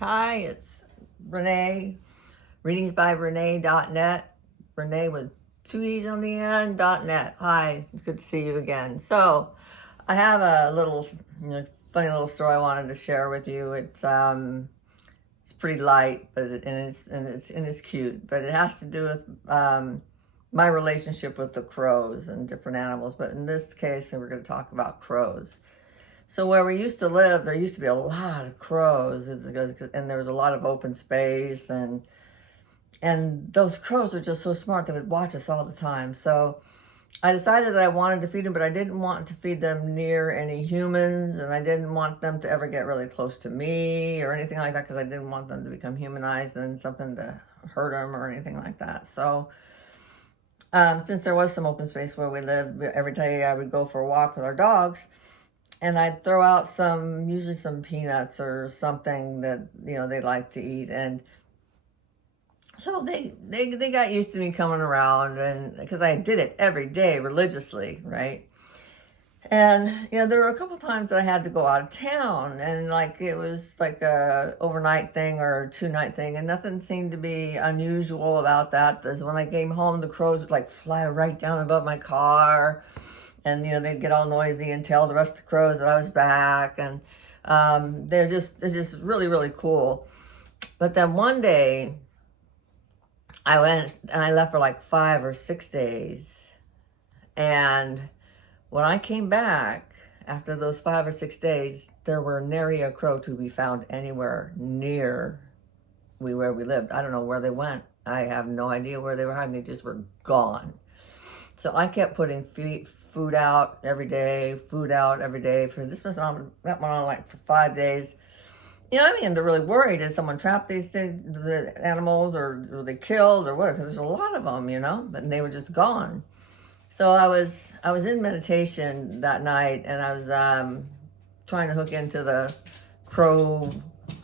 Hi, it's Renee, readingsbyrenee.net. Renee with two E's on the end, .net. Hi, it's good to see you again. So, I have a little, funny little story I wanted to share with you. It's pretty light, but it's cute. But it has to do with my relationship with the crows and different animals. But in this case, we're going to talk about crows. So where we used to live, there used to be a lot of crows, and there was a lot of open space, and those crows are just so smart. They would watch us all the time. So I decided that I wanted to feed them, but I didn't want to feed them near any humans, and I didn't want them to ever get really close to me or anything like that, because I didn't want them to become humanized and something to hurt them or anything like that. So since there was some open space where we lived, every day I would go for a walk with our dogs, and I'd throw out usually some peanuts or something that they like to eat, and so they got used to me coming around, and because I did it every day religiously, right? And there were a couple times that I had to go out of town, and like it was like a overnight thing or a 2-night thing, and nothing seemed to be unusual about that. Because when I came home, the crows would like fly right down above my car, and they'd get all noisy and tell the rest of the crows that I was back, and they're just really, really cool. But then one day I went and I left for like 5 or 6 days, and when I came back after those 5 or 6 days, there were nary a crow to be found anywhere near where we lived. I don't know where they went. I have no idea where they were hiding. They just were gone. So I kept putting food out every day, for this was on that went on like for 5 days. I began to really worry. Did someone trap these things, the animals, or were they killed or what? Because there's a lot of them, and they were just gone. So I was in meditation that night, and I was trying to hook into the crow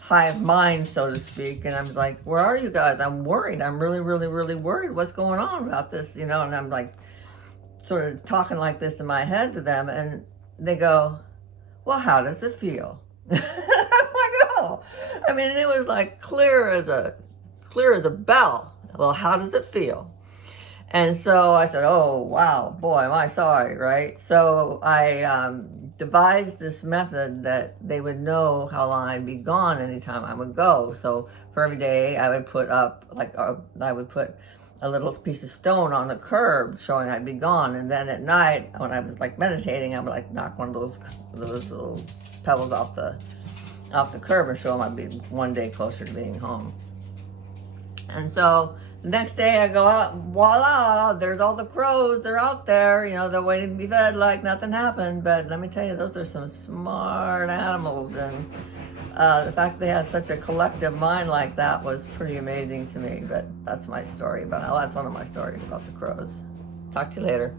hive mind, so to speak. And I'm like, "Where are you guys? I'm worried. I'm really, really, really worried. What's going on about this?" And I'm like, sort of talking like this in my head to them, and they go, "Well, how does it feel?" I'm like, "Oh," I mean, and it was like clear as a bell. "Well, how does it feel?" And so I said, "Oh, wow, boy, am I sorry," right? So I devised this method that they would know how long I'd be gone anytime I would go. So for every day, I would put up I would put a little piece of stone on the curb showing I'd be gone, and then at night when I was like meditating, I would like knock one of those little pebbles off the curb and show them I'd be one day closer to being home. And so the next day I go out, voila, there's all the crows. They're out there, they're waiting to be fed like nothing happened. But let me tell you, those are some smart animals. And the fact they had such a collective mind like that was pretty amazing to me. But that's my story. That's one of my stories about the crows. Talk to you later.